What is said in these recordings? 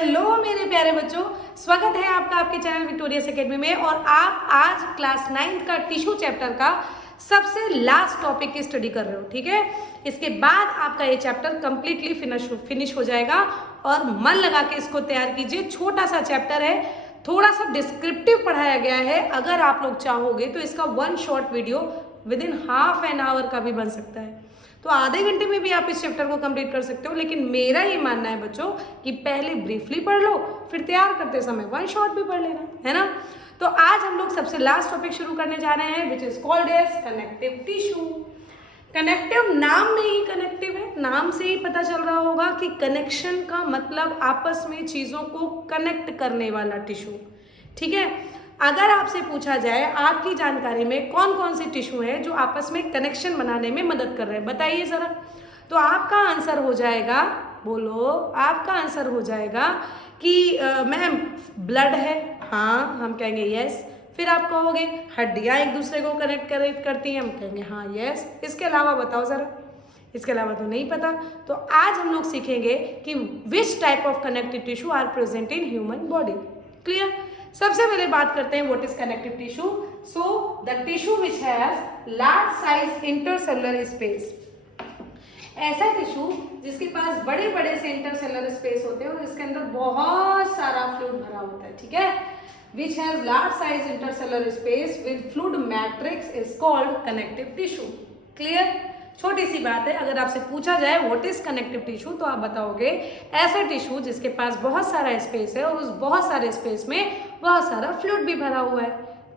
Hello मेरे प्यारे बच्चों, स्वागत है आपका आपके चैनल विक्टोरियस एकेडमी में। और आप आज क्लास 9 का टिश्यू चैप्टर का सबसे लास्ट टॉपिक की स्टडी कर रहे हो, ठीक है। इसके बाद आपका ये चैप्टर कंप्लीटली फिनिश हो जाएगा और मन लगा के इसको तैयार कीजिए। छोटा सा चैप्टर है, थोड़ा सा डिस्क्रिप्टिव पढ़ाया गया है। अगर आप लोग चाहोगे तो इसका 1 short video with in half an hour का भी बन सकता है, तो आधे घंटे में भी आप इस चैप्टर को कंप्लीट कर सकते हो। लेकिन मेरा ये मानना है बच्चों कि पहले ब्रीफली पढ़ लो, फिर तैयार करते समय 1 शॉट भी पढ़ लेना, है ना। तो आज हम लोग सबसे लास्ट टॉपिक शुरू करने जा रहे हैं, which is called as connective tissue. Connective नाम में ही कनेक्टिव है, नाम से ही पता चल रहा होगा कि कनेक्शन का मतलब आपस में चीजों को कनेक्ट करने वाला टिश्यू, ठीक है। अगर आपसे पूछा जाए आपकी जानकारी में कौन कौन से टिश्यू हैं जो आपस में कनेक्शन बनाने में मदद कर रहे हैं, बताइए जरा। तो आपका आंसर हो जाएगा, बोलो, आपका आंसर हो जाएगा कि मैम ब्लड है, हाँ हम कहेंगे यस। फिर आप कहोगे हड्डियाँ एक दूसरे को कनेक्ट करती हैं, हम कहेंगे हाँ यस। इसके अलावा बताओ जरा, इसके अलावा तो नहीं पता। तो आज हम लोग सीखेंगे कि which type of connective tissue are present in human body. Clear. सबसे पहले बात करते हैं what is connective tissue. So the tissue which has large size intercellular space, ऐसा टिश्यू जिसके पास बड़े बड़े से इंटरसेलुलर स्पेस होते हैं और इसके अंदर बहुत सारा फ्लूइड भरा होता है, ठीक है। विच has large size intercellular space with fluid matrix is called connective tissue. Clear. छोटी सी बात है, अगर आपसे पूछा जाए व्हाट इज कनेक्टिव टिश्यू तो आप बताओगे ऐसा टिश्यू जिसके पास बहुत सारा स्पेस है और उस बहुत सारे स्पेस में बहुत सारा फ्लूइड भी भरा हुआ है।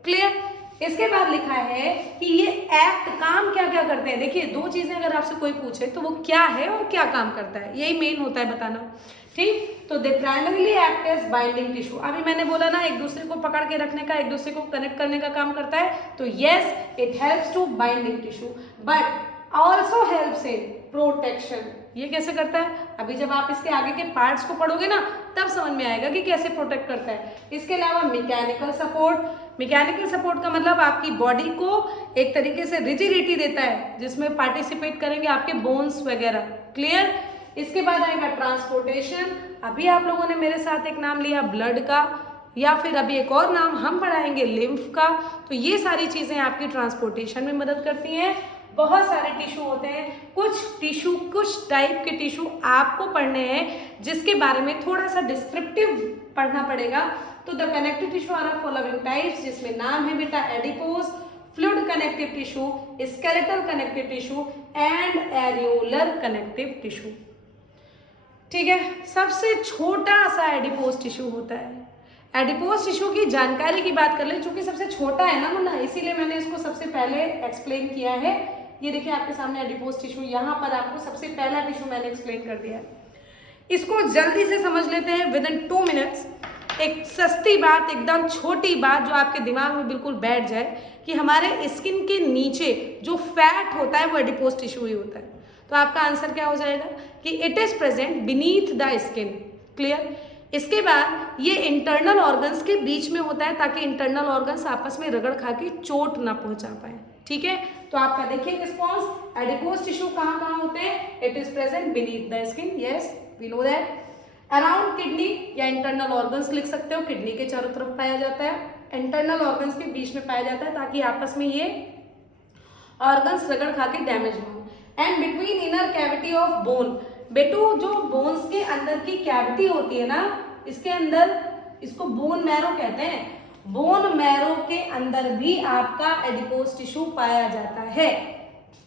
क्लियर। इसके बाद लिखा है कि ये एक्ट काम क्या क्या करते हैं। देखिए, 2 चीजें अगर आपसे कोई पूछे तो वो क्या है और क्या काम करता है, यही मेन होता है बताना, ठीक। तो they primarily act as binding tissue. अभी मैंने बोला ना, एक दूसरे को पकड़ के रखने का, एक दूसरे को कनेक्ट करने का काम करता है, तो yes it helps to binding tissue, but also helps in protection. ये कैसे करता है, अभी जब आप इसके आगे के पार्ट्स को पढ़ोगे ना तब समझ में आएगा कि कैसे प्रोटेक्ट करता है। इसके अलावा मैकेनिकल सपोर्ट, मैकेनिकल सपोर्ट का मतलब आपकी बॉडी को एक तरीके से रिजिडिटी देता है जिसमें पार्टिसिपेट करेंगे आपके बोन्स वगैरह। क्लियर। इसके बाद आएगा ट्रांसपोर्टेशन। अभी आप लोगों ने मेरे साथ एक नाम लिया ब्लड का, या फिर अभी एक और नाम हम पढ़ाएंगे लिम्फ का। तो ये सारी चीजें आपकी ट्रांसपोर्टेशन में मदद करती हैं। बहुत सारे टिश्यू होते हैं, कुछ टाइप के टिश्यू आपको पढ़ने हैं जिसके बारे में थोड़ा सा डिस्क्रिप्टिव पढ़ना पड़ेगा। तो the connective tissue are following types, जिसमें नाम है बेटा adipose, fluid connective tissue, skeletal connective tissue and areolar connective tissue, ठीक है। सबसे छोटा सा एडिपोज टिश्यू होता है। एडिपोज टिश्यू की जानकारी की बात कर ले, चूंकि सबसे छोटा है ना मुन्ना, इसीलिए मैंने इसको सबसे पहले एक्सप्लेन किया है। ये देखिए आपके सामने एडिपोज टिश्यू, यहाँ पर आपको सबसे पहला टिश्यू मैंने एक्सप्लेन कर दिया है। इसको जल्दी से समझ लेते हैं विद इन 2 मिनट्स। एक सस्ती बात, एकदम छोटी बात जो आपके दिमाग में बिल्कुल बैठ जाए कि हमारे स्किन के नीचे जो फैट होता है वो एडिपोज टिश्यू ही होता है। तो आपका आंसर क्या हो जाएगा कि it is present beneath the skin. Clear. इसके बाद ये इंटरनल ऑर्गन्स के बीच में होता है ताकि इंटरनल ऑर्गन्स आपस में रगड़ खा के चोट ना पहुंचा पाए, ठीक है। तो आपका देखिए रिस्पॉन्स, एडिपोज टिश्यू कहाँ कहाँ होते हैं, it is present beneath the skin, yes we know that. Around kidney या इंटरनल ऑर्गन्स लिख सकते हो, किडनी के चारों तरफ पाया जाता है, इंटरनल ऑर्गन्स के बीच में पाया जाता है ताकि आपस में ये ऑर्गन्स रगड़ खा के डैमेज हो। And between inner cavity of bone, बेटू जो बोन्स के अंदर की कैविटी होती है ना, इसके अंदर, इसको बोन मैरो कहते हैं, बोन मैरो के अंदर भी आपका एडिपोज टिश्यू पाया जाता है।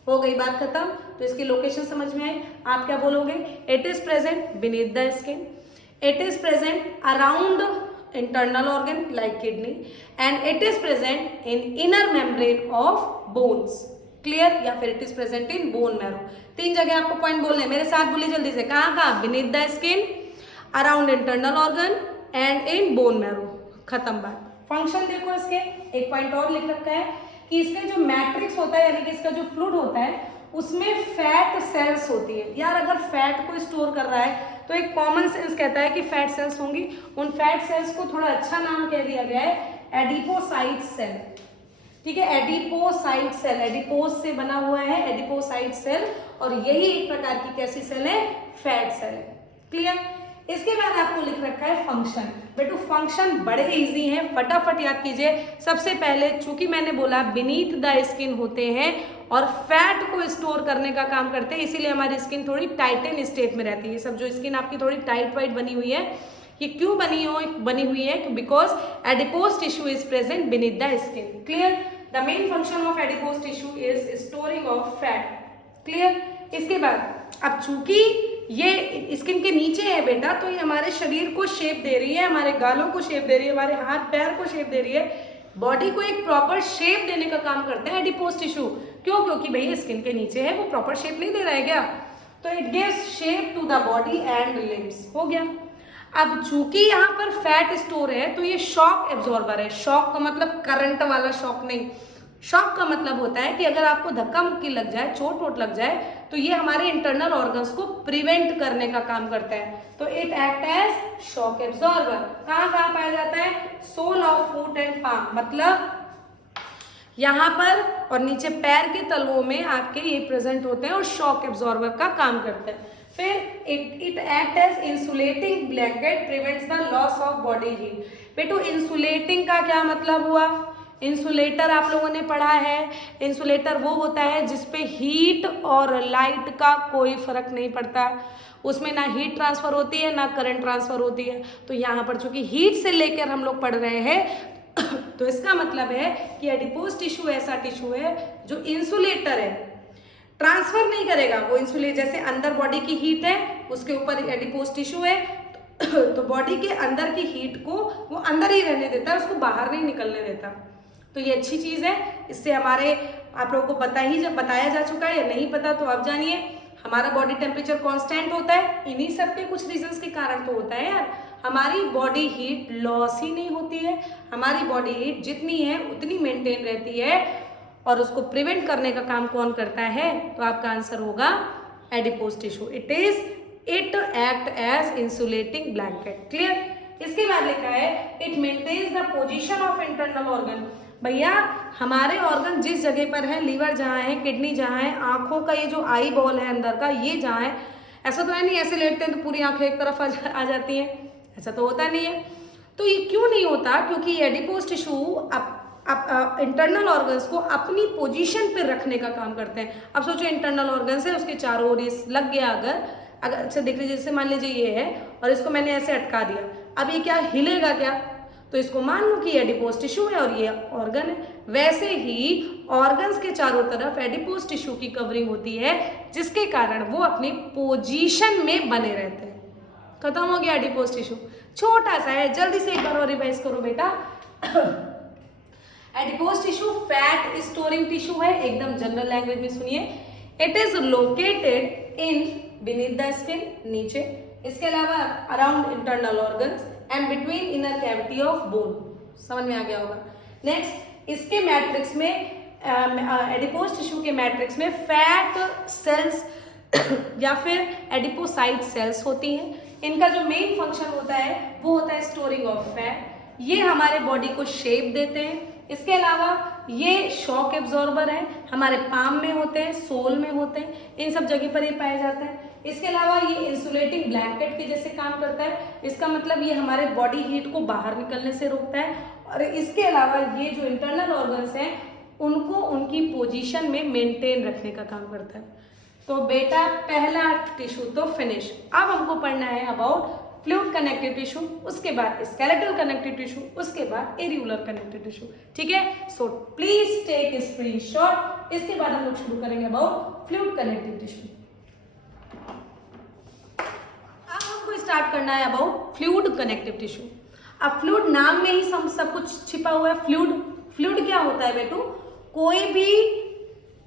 हो गई बात खत्म। तो इसकी लोकेशन समझ में आई। आप क्या बोलोगे, it is present beneath the skin, it is present around internal organ like kidney and it is present in inner membrane of bones. Clear. या फिर it is present in bone marrow. 3 जगह आपको point बोलने हैं, मेरे साथ बोलिए जल्दी से, कहाँ कहाँ, beneath the skin, around internal organ and in bone marrow. खत्म बात। फंक्शन देखो इसके, एक पॉइंट और लिख रखा है कि इसके जो मैट्रिक्स होता है यानी कि इसका जो फ्लूइड होता है उसमें फैट सेल्स होती है। यार अगर फैट को स्टोर कर रहा है तो एक कॉमन सेंस कहता है कि फैट सेल्स होंगी। उन फैट सेल्स को थोड़ा अच्छा नाम कह दिया गया है एडिपोसाइट सेल, ठीक है। एडिपोसाइट सेल, एडिपोज से बना हुआ है एडिपोसाइट सेल, और यही एक प्रकार की कैसी सेल है, फैट सेल है। क्लियर। इसके बाद आपको लिख रखा है फंक्शन। बेटू फंक्शन बड़े इजी हैं, फटाफट याद कीजिए। सबसे पहले चूंकि मैंने बोला बीनीथ द स्किन होते हैं और फैट को स्टोर करने का काम करते हैं, इसीलिए हमारी स्किन थोड़ी टाइटन स्टेट में रहती है। सब जो स्किन आपकी थोड़ी टाइट वाइट बनी हुई है, ये क्यों बनी हुई है? Because adipose tissue is present beneath the skin. Clear? The main function of adipose tissue is storing of fat. Clear? इसके बाद अब चूंकि ये स्किन के नीचे है बेटा, तो ये हमारे शरीर को शेप दे रही है, हमारे गालों को शेप दे रही है, हमारे हाथ पैर को शेप दे रही है, बॉडी को एक प्रॉपर शेप देने का काम करते हैं एडिपोज टिश्यू। क्यों? क्योंकि भाई स्किन के नीचे है, वो प्रॉपर शेप नहीं दे रहा है क्या? तो it gives shape to the body and limbs. हो गया। अब चूंकि यहाँ पर फैट स्टोर है तो ये शॉक एब्जॉर्बर है। शॉक का मतलब करंट वाला शॉक नहीं, शॉक का मतलब होता है कि अगर आपको धक्का मुक्की लग जाए, चोट वोट लग जाए, तो ये हमारे इंटरनल ऑर्गन्स को प्रिवेंट करने का काम करता है। तो it act as shock absorber. कहाँ कहाँ पाया जाता है? Sole of foot and palm, मतलब यहाँ पर और नीचे पैर के तलवों में आपके ये प्रेजेंट होते हैं और शॉक एब्जॉर्बर का काम करते हैं। फिर it act as insulating blanket, prevents the loss of body heat. बेटू इंसुलेटिंग का क्या मतलब हुआ? इंसुलेटर आप लोगों ने पढ़ा है, इंसुलेटर वो होता है जिसपे हीट और लाइट का कोई फर्क नहीं पड़ता, उसमें ना हीट ट्रांसफर होती है ना करंट ट्रांसफर होती है। तो यहाँ पर चूंकि हीट से लेकर हम लोग पढ़ रहे हैं तो इसका मतलब है कि एडिपोज टिश्यू ऐसा टिश्यू है जो इंसुलेटर है, ट्रांसफर नहीं करेगा। वो इंसुलेट, जैसे अंदर बॉडी की हीट है, उसके ऊपर एडिपोज टिश्यू है, तो बॉडी के अंदर की हीट को वो अंदर ही रहने देता है, उसको बाहर नहीं निकलने देता। तो ये अच्छी चीज़ है। इससे हमारे आप लोगों को बताया जा चुका है, या नहीं पता तो आप जानिए। हमारा बॉडी टेम्परेचर कांस्टेंट होता है, इन्हीं सब के कुछ रीजंस के कारण तो होता है यार। हमारी बॉडी हीट लॉस ही नहीं होती है, हमारी बॉडी हीट जितनी है उतनी मेंटेन रहती है, और उसको प्रिवेंट करने का काम कौन करता है? तो आपका आंसर होगा adipose tissue. It act as insulating blanket. Clear? इसके बाद लिखा है it maintains the position of internal organ. भैया हमारे ऑर्गन जिस जगह पर है, लीवर जहाँ है, किडनी जहाँ है, आंखों का ये जो आई बॉल है अंदर का, ये जहाँ है, ऐसा तो है नहीं ऐसे लेटते हैं तो पूरी आंखें एक तरफ आ जाती हैं, ऐसा तो होता नहीं है। तो ये क्यों नहीं होता? क्योंकि ये एडिपोज टिश्यू इंटरनल ऑर्गन्स को अपनी पोजीशन पे रखने का काम करते हैं। अब सोचो इंटरनल ऑर्गन्स है, उसके चारों ओर लग गया, अगर अच्छा देख लीजिए, जैसे मान लीजिए ये है और इसको मैंने ऐसे अटका दिया, अब ये क्या हिलेगा क्या? तो इसको मान लो कि एडिपोज टिश्यू है और ये ऑर्गन है। वैसे ही ऑर्गन्स के चारों तरफ एडिपोज टिश्यू की कवरिंग होती है, जिसके कारण वो अपनी पोजीशन में बने रहते हैं। खत्म हो गया एडिपोज टिश्यू, छोटा सा है, जल्दी से एक बार और रिवाइज करो बेटा। Adipose tissue fat storing tissue है, एकदम जनरल लैंग्वेज में सुनिए। It is located in beneath the skin, नीचे, इसके अलावा around internal organs and between inner cavity of bone. समझ में आ गया होगा। नेक्स्ट, इसके मैट्रिक्स में एडिपोज टिश्यू के मैट्रिक्स में फैट सेल्स या फिर एडिपोसाइट सेल्स होती हैं। इनका जो मेन फंक्शन होता है वो होता है स्टोरिंग ऑफ फैट। ये हमारे बॉडी को शेप देते हैं। इसके अलावा ये शॉक एब्जॉर्बर है, हमारे पाम में होते हैं, सोल में होते हैं, इन सब जगह पर ये पाए जाते हैं। इसके अलावा ये इंसुलेटिंग ब्लैंकेट के जैसे काम करता है, इसका मतलब ये हमारे बॉडी हीट को बाहर निकलने से रोकता है। और इसके अलावा ये जो इंटरनल ऑर्गन्स हैं उनको उनकी पोजीशन में मेंटेन रखने का काम करता है। तो बेटा पहला टिश्यू तो फिनिश। अब हमको पढ़ना है अबाउट फ्लूइड कनेक्टिव टिश्यू, उसके बाद स्केलेटल कनेक्टिव टिश्यू, उसके बाद एरियुलर कनेक्टिव टिश्यू। ठीक है, सो प्लीज टेक स्क्रीनशॉट। इसके बाद हम लोग शुरू करेंगे अबाउट फ्लूइड कनेक्टिव टिश्यू। अब हमको स्टार्ट करना है अबाउट फ्लूइड कनेक्टिव टिश्यू। अब फ्लूइड नाम में ही सब कुछ छिपा हुआ है। फ्लूइड क्या होता है बेटू? कोई भी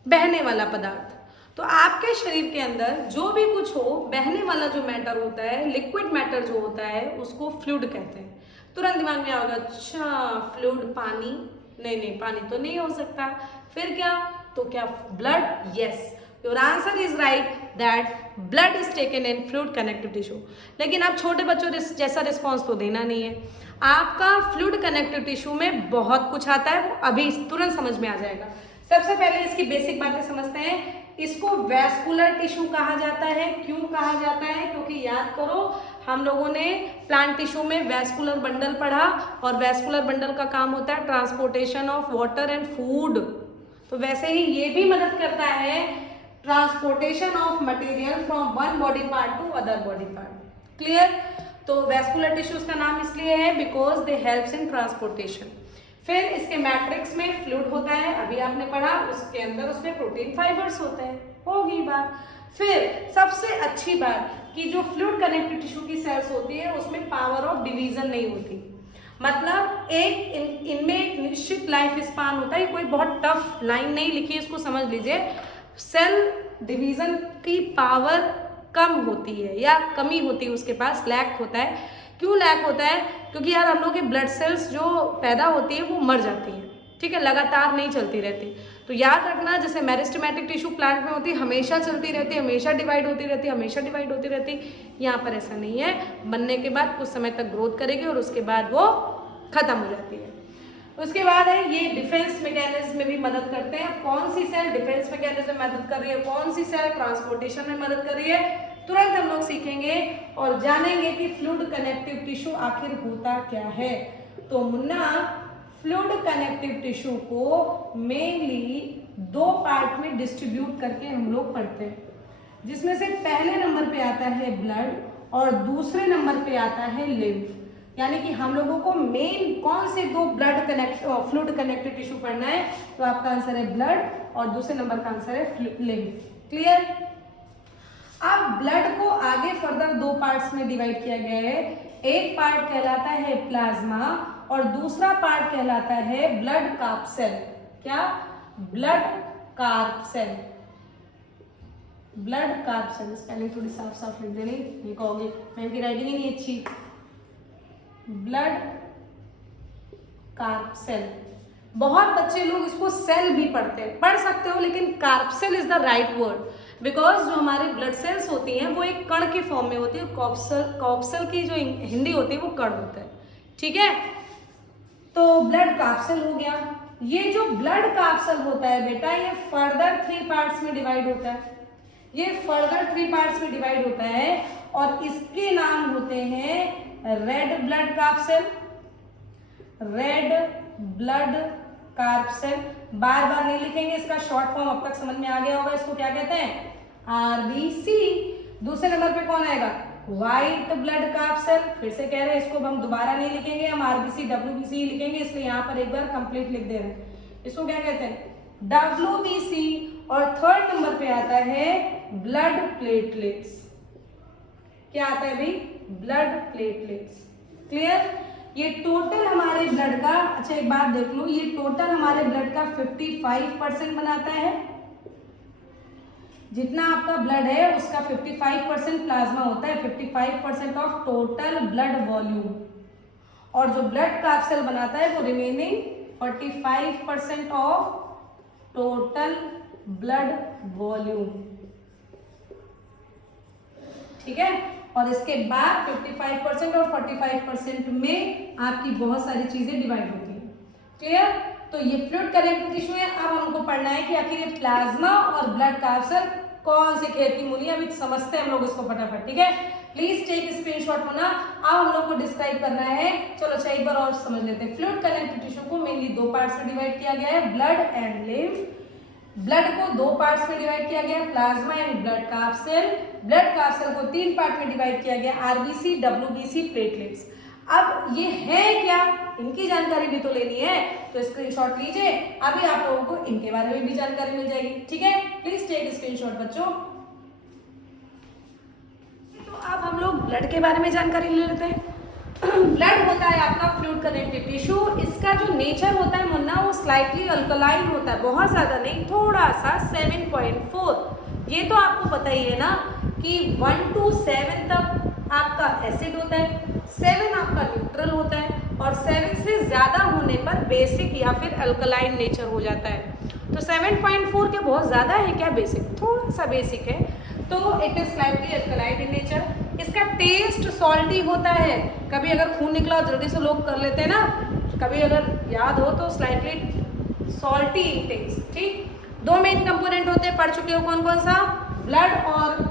बहने वाला पदार्थ। तो आपके शरीर के अंदर जो भी कुछ हो, बहने वाला जो मैटर होता है, लिक्विड मैटर जो होता है, उसको फ्लूइड कहते हैं। तुरंत दिमाग में आएगा, अच्छा फ्लूइड पानी? नहीं, पानी तो नहीं हो सकता। फिर क्या? तो क्या blood? Yes, your answer is right that blood is taken in fluid connective tissue. लेकिन आप छोटे बच्चों जैसा रिस्पॉन्स तो देना नहीं है। आपका फ्लूइड कनेक्टिव टिश्यू में बहुत कुछ आता है, वो अभी तुरंत समझ में आ जाएगा। सबसे पहले इसकी बेसिक बातें समझते हैं। इसको वैस्कुलर टिश्यू कहा जाता है। क्यों कहा जाता है? क्योंकि याद करो, हम लोगों ने प्लांट टिश्यू में वैस्कुलर बंडल पढ़ा, और वैस्कुलर बंडल का काम होता है transportation of water and food. तो वैसे ही ये भी मदद करता है transportation of material from one body part two other body part. Clear? तो वैस्कुलर टिश्यूज का नाम इसलिए है because they helps in transportation. फिर इसके मैट्रिक्स में फ्लूइड होता है, अभी आपने पढ़ा, उसके अंदर उसमें प्रोटीन फाइबर्स होते हैं, होगी बात। फिर सबसे अच्छी बात कि जो फ्लूइड कनेक्टिव टिश्यू की सेल्स होती है उसमें पावर ऑफ डिवीजन नहीं होती, मतलब इनमें एक निश्चित लाइफ स्पान होता है। कोई बहुत टफ लाइन नहीं लिखी है, इसको समझ लीजिए। सेल डिवीजन की पावर कम होती है या कमी होती है, उसके पास लैक होता है। क्यों लैक होता है? क्योंकि यार हम लोग की ब्लड सेल्स जो पैदा होती है वो मर जाती है, ठीक है, लगातार नहीं चलती रहती। तो याद रखना, जैसे मेरिस्टेमेटिक टिश्यू प्लांट में होती है, हमेशा चलती रहती है, हमेशा डिवाइड होती रहती है, हमेशा डिवाइड होती रहती है। यहाँ पर ऐसा नहीं है, बनने के बाद कुछ समय तक ग्रोथ करेगी और उसके बाद वो खत्म हो जाती है। उसके बाद है ये डिफेंस मैकेनिज्म में भी मदद करते हैं। कौन सी सेल डिफेंस मैकेनिज्म में मदद कर रही है, कौन सी सेल ट्रांसपोर्टेशन में मदद कर रही है, तुरंत हम लोग सीखेंगे और जानेंगे कि फ्लूइड कनेक्टिव टिश्यू आखिर होता क्या है। तो मुन्ना, फ्लूइड कनेक्टिव टिश्यू को मेनली दो पार्ट में डिस्ट्रीब्यूट करके हम लोग पढ़ते हैं, जिसमें से पहले नंबर पे आता है ब्लड और दूसरे नंबर पे आता है लिम्फ। यानी कि हम लोगों को मेन कौन से दो फ्लूइड कनेक्टिव टिश्यू पढ़ना है, तो आपका आंसर है ब्लड और दूसरे नंबर का आंसर है लिम्फ। क्लियर? अब ब्लड को आगे फर्दर दो पार्ट्स में डिवाइड किया गया है। एक पार्ट कहलाता है प्लाज्मा और दूसरा पार्ट कहलाता है ब्लड कार्प सेल। क्या? Blood corpuscle. Blood corpuscle, spelling थोड़ी साफ साफ लिख देनी, ये कहोगे मैम की राइटिंग ही नहीं अच्छी। ब्लड कार्प सेल, बहुत बच्चे लोग इसको सेल भी पढ़ते हैं, पढ़ सकते हो, लेकिन corpuscle is the right word, because जो हमारे ब्लड सेल्स होती हैं वो एक कण के फॉर्म में होती है। कॉप्सल की जो हिंदी होती है वो कण होता है, ठीक है। तो ब्लड कार्प सेल हो गया। ये जो ब्लड कार्प सेल होता है बेटा, ये फर्दर 3 पार्ट्स में डिवाइड होता है। ये फर्दर 3 पार्ट्स में डिवाइड होता है और इसके नाम होते हैं red blood corpuscle, red blood corpuscle. बार बार नहीं लिखेंगे, इसका शॉर्ट फॉर्म अब तक समझ में आ गया होगा। इसको क्या कहते हैं? आरबीसी। दूसरे नंबर पे कौन आएगा? White blood corpuscle. फिर से कह रहे हैं, इसको हम दोबारा नहीं लिखेंगे, हम आरबीसी डब्ल्यूबीसी लिखेंगे, इसलिए यहाँ पर एक बार कंप्लीट लिख दे रहे हैं। इसको क्या कहते हैं? डब्ल्यूबीसी। और थर्ड नंबर पे आता है ब्लड प्लेटलेट्स। क्या आता है भाई? Blood platelets. क्लियर? ये टोटल हमारे ब्लड का, अच्छा एक बात देख लो, ये टोटल हमारे ब्लड का 55% बनाता है। जितना आपका ब्लड है उसका 55% प्लाज्मा होता है, 55% ऑफ टोटल ब्लड वॉल्यूम। और जो ब्लड कार्प सेल बनाता है वो remaining 45% of total blood volume, ठीक है। और इसके बाद 55% और 45% में आपकी बहुत सारी चीजें डिवाइड होती हैं। क्लियर? तो ये फ्लूइड कनेक्टिव टिश्यू है। अब हमको पढ़ना है कि आखिर ये प्लाज्मा और ब्लड कार्प सेल कौन से खेत की मूली, अभी समझते हैं हम लोग इसको फटाफट, ठीक है। प्लीज टेक स्क्रीनशॉट होना। अब हम लोग को डिस्क्राइब करना है। चलो अच्छा एक बार और समझ लेते हैं। फ्लूइड कनेक्टिव टिश्यू को मेनली दो पार्ट्स में डिवाइड किया गया है, ब्लड एंड लिम्फ। ब्लड को दो पार्ट्स में डिवाइड किया गया, plasma and blood corpuscle. Blood corpuscle को 3 पार्ट में डिवाइड किया गया, आरबीसी, डब्ल्यूबीसी, प्लेटलेट्स। अब ये है क्या, इनकी जानकारी भी तो लेनी है, तो स्क्रीनशॉट लीजिए। अभी आप लोगों को इनके बारे में भी जानकारी मिल जाएगी, ठीक है। प्लीज टेक स्क्रीनशॉट बच्चों। तो अब हम लोग ब्लड के बारे में जानकारी ले लेते हैं। ब्लड होता है आपका फ्लूइड कनेक्टिव टिश्यू। इसका जो नेचर होता है मुन्ना, वो स्लाइटली अल्कलाइन होता है, बहुत ज़्यादा नहीं, थोड़ा सा 7.4। ये तो आपको पता ही है ना कि 1 to 7 तक आपका एसिड होता है, 7 आपका न्यूट्रल होता है और 7 से ज़्यादा होने पर बेसिक या फिर अल्कलाइन नेचर हो जाता है। तो 7.4 क्या बहुत ज़्यादा है क्या? बेसिक, थोड़ा सा बेसिक है, तो it is slightly alkaline in nature. इसका टेस्ट सॉल्टी होता है। कभी अगर खून निकला जल्दी से लोग कर लेते हैं ना, कभी अगर याद हो तो स्लाइटली सॉल्टी टेस्ट, ठीक। 2 मेन कंपोनेंट होते हैं, पढ़ चुके हो कौन कौन सा? ब्लड और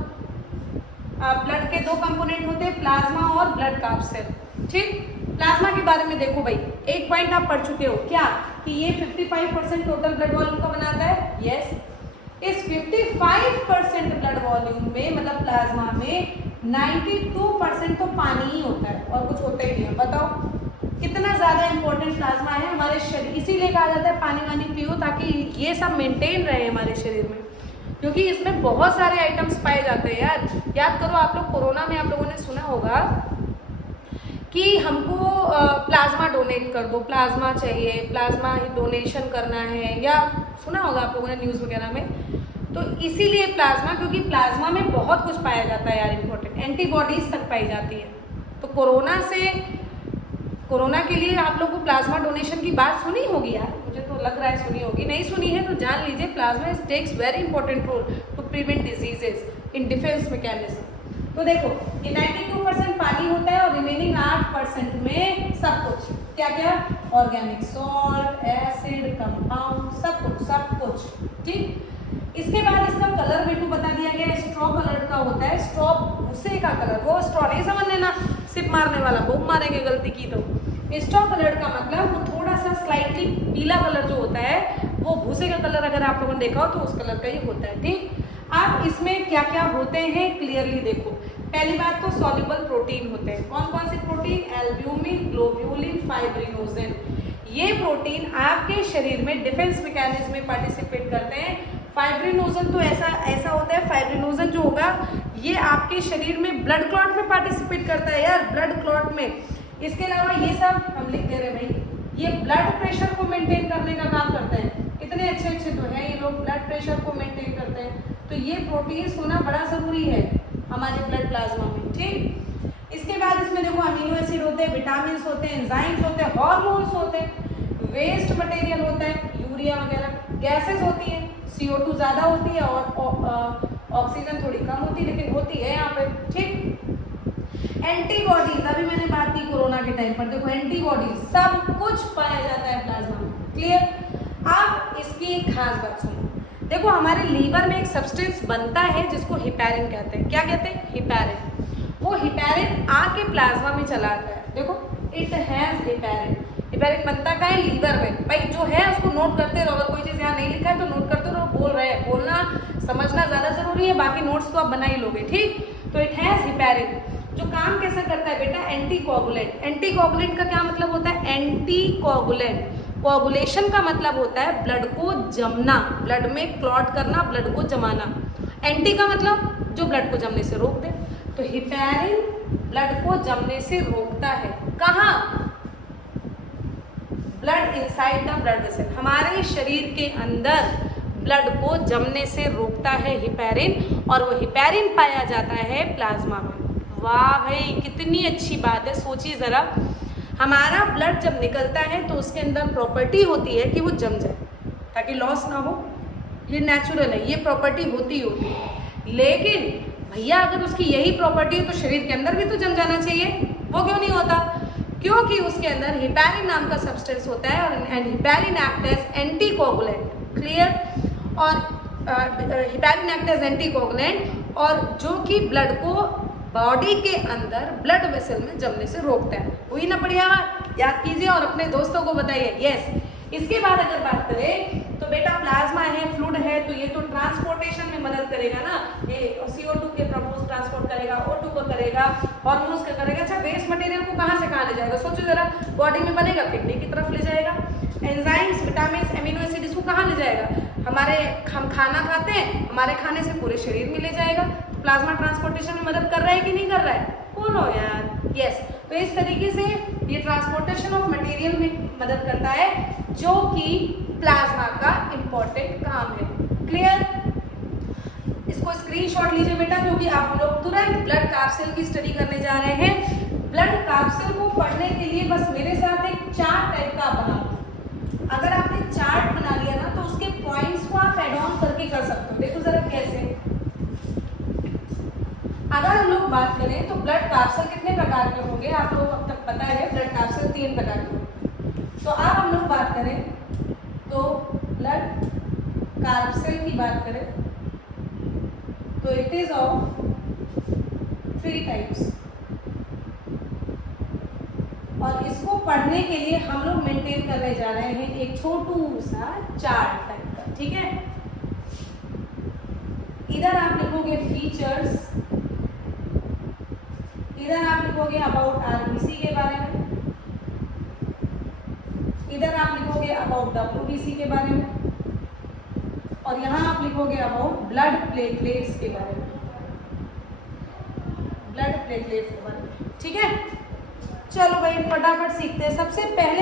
ब्लड के दो कंपोनेंट होते हैं, प्लाज्मा और ब्लड कैप्सूल। ठीक, प्लाज्मा के बारे में देखो भाई, एक पॉइंट आप पढ़ चुके हो क्या, कि ये 55% टोटल ब्लड वॉल्यूम का बनाता है। यस, इस 55% ब्लड वॉल्यूम में मतलब प्लाज्मा में 92% तो पानी ही होता है और कुछ होता ही नहीं है। बताओ कितना ज्यादा इंपॉर्टेंट प्लाज्मा है हमारे शरीर, इसीलिए कहा जाता है पानी वानी पियो ताकि ये सब मेंटेन रहे हमारे शरीर में, क्योंकि इसमें बहुत सारे आइटम्स पाए जाते हैं यार। याद करो आप लोग, कोरोना में आप लोगों ने सुना होगा कि हमको प्लाज्मा डोनेट कर दो, प्लाज्मा चाहिए, प्लाज्मा डोनेशन करना है, या सुना होगा आप लोगों ने न्यूज़ वगैरह में। तो इसीलिए प्लाज्मा, क्योंकि प्लाज्मा में बहुत कुछ पाया जाता है यार, इंपॉर्टेंट एंटीबॉडीज तक पाई जाती है। तो कोरोना के लिए आप लोग को प्लाज्मा डोनेशन की बात सुनी होगी यार, मुझे तो लग रहा है सुनी होगी। नहीं सुनी है तो जान लीजिए, plasma takes very important role to prevent diseases in defence mechanism. तो देखो ये 92% पानी होता है और रिमेनिंग 8% में सब कुछ, क्या क्या, ऑर्गेनिक सॉल्ट, एसिड, कंपाउंड, सब कुछ। ठीक, इसके बाद इसका कलर बेटू बता दिया गया, स्ट्रॉ कलर का होता है। स्ट्रॉ भूसे का कलर, वो स्ट्रॉ नहीं समझ लेना सिप मारने वाला, वो मारेंगे गलती की तो। स्ट्रॉ कलर का मतलब वो थोड़ा सा स्लाइटली पीला कलर जो होता है, वो भूसे का कलर अगर आप लोगों ने देखा हो तो उस कलर का ही होता है। ठीक, अब इसमें क्या क्या होते हैं क्लियरली देखो। पहली बात तो सॉल्युबल प्रोटीन होते हैं। कौन कौन से प्रोटीन, एल्ब्यूमिन, ग्लोब्यूलिन, फाइब्रिनोजन। ये प्रोटीन आपके शरीर में डिफेंस मैकेनिज्म में पार्टिसिपेट करते हैं। फाइब्रिनोजन तो ऐसा होता है, फाइब्रिनोजन जो होगा ये आपके शरीर में ब्लड क्लॉट में पार्टिसिपेट करता है यार, ब्लड क्लॉट में। इसके अलावा ये सब हम लिख दे रहे भाई, ये ब्लड प्रेशर को मेंटेन करने का काम करते हैं। इतने अच्छे तो हैं ये लोग, ब्लड प्रेशर को मेंटेन करते हैं। तो ये प्रोटीन्स होना बड़ा जरूरी है हमारे ब्लड प्लाज्मा में। ठीक, इसके बाद इसमें देखो अमीनो एसिड होते हैं, विटामिन होते हैं, एंजाइम्स होते हैं, हार्मोन्स होते हैं, वेस्ट मटेरियल होता है, यूरिया वगैरह, गैसेस होती है, CO2 ज़्यादा होती है और ऑक्सीजन थोड़ी कम होती है, लेकिन होती है यहाँ पे। ठीक, एंटीबॉडीज, अभी मैंने बात की कोरोना के टाइम पर, देखो एंटीबॉडीज सब कुछ पाया जाता है प्लाज्मा में। क्लियर। अब इसकी एक खास बात सुनो, देखो हमारे लीवर में एक सब्सटेंस बनता है जिसको हिपैरिन कहते हैं। क्या कहते हैं? हिपैरिन। वो हिपैरिन आके प्लाज्मा में चला आता है। देखो इट हैज हिपैरिन। हिपैरिन बनता का है लीवर में। भाई जो है उसको नोट करते रहो, अगर कोई चीज़ यहाँ नहीं लिखा है तो नोट करते रहो। बोल रहे हैं, बोलना समझना ज़्यादा जरूरी है, बाकी नोट्स तो आप बना ही लोगे। ठीक, तो इट हैज हिपैरिन जो काम कैसा करता है बेटा, एंटीकोगुलेंट। एंटीकोगुलेंट का क्या मतलब होता है? एंटीकोगुलेंट। कोगुलेशन का मतलब होता है ब्लड को जमना, ब्लड में क्लॉट करना, ब्लड को जमाना। एंटी का मतलब जो ब्लड को जमने से रोक दे। तो हिपैरिन ब्लड को जमने से रोकता है। कहाँ? Blood inside the blood vessel, हमारे शरीर के अंदर ब्लड को जमने से रोकता है हिपैरिन, और वो हिपैरिन पाया जाता है प्लाज्मा में। वाह भाई कितनी अच्छी बात है। सोचिए जरा, हमारा ब्लड जब निकलता है तो उसके अंदर प्रॉपर्टी होती है कि वो जम जाए ताकि लॉस ना हो। ये नेचुरल है, ये प्रॉपर्टी होती है। लेकिन भैया अगर उसकी यही प्रॉपर्टी है तो शरीर के अंदर भी तो जम जाना चाहिए। वो क्यों नहीं होता? क्योंकि उसके अंदर हिपैरिन नाम का सब्सटेंस होता है and heparin act as anticoagulant. Clear. और हिपैरिन एक्ट एज एंटीकोगुलेंट, और जो कि ब्लड को बॉडी के अंदर ब्लड वेसल में जमने से रोकता है। वही ना बढ़िया, याद कीजिए और अपने दोस्तों को बताइए। यस। इसके बाद अगर बात करें तो बेटा प्लाज्मा है, फ्लूइड है, तो ये तो ट्रांसपोर्टेशन में मदद करेगा ना। ये CO2 के प्रपोज ट्रांसपोर्ट करेगा, O2 को करेगा, हार्मोन्स का करेगा। अच्छा, वेस्ट मटेरियल को कहाँ से कहाँ ले जाएगा? सोचो जरा, बॉडी में बनेगा, किडनी की तरफ ले जाएगा। एंजाइम्स, विटामिन, एमिनो एसिड, इसको कहाँ ले जाएगा? हम खाना खाते हैं, हमारे खाने से पूरे शरीर में ले जाएगा। तो प्लाज्मा ट्रांसपोर्टेशन में मदद कर रहा है कि नहीं कर रहा है? बोलो यार। यस। तो इस तरीके से ये ट्रांसपोर्टेशन ऑफ मटेरियल में मदद करता है, जो कि प्लाज्मा का इंपॉर्टेंट काम है। क्लियर। इसको स्क्रीनशॉट लीजिए बेटा, क्योंकि आप हम लोग तुरंत ब्लड कैप्सूल की स्टडी करने जा रहे हैं। ब्लड कैप्सूल को पढ़ने के लिए बस मेरे साथ एक चार्ट टाइप का बना लो। अगर आपने चार्ट बना लिया ना तो उसके पॉइंट्स को आप एड ऑन करके कर सकते हो। देखो जरा कैसे। अगर हम लोग बात करें तो ब्लड कैप्सूल कितने प्रकार के होंगे आप लोग अब तक पता है। ब्लड कैप्सूल 3 प्रकार के होंगे। तो अब हम लोग बात करें तो ब्लड कैप्सूल की बात करें तो इट इज ऑफ 3 टाइप्स। और इसको पढ़ने के लिए हम लोग मेंटेन करने जा रहे हैं एक छोटू सा चार्ट टाइप का, ठीक है। इधर आप लिखोगे फीचर्स, इधर आप लिखोगे अबाउट आरबीसी के बारे में, इधर आप लिखोगे अबाउट डब्ल्यूबीसी के बारे में, और यहाँ आप लिखोगे अबाउट ब्लड प्लेटलेट्स के बारे में, ब्लड प्लेटलेट्स के बारे में, ठीक है। चलो भाई फटाफट सीखते हैं। सबसे पहले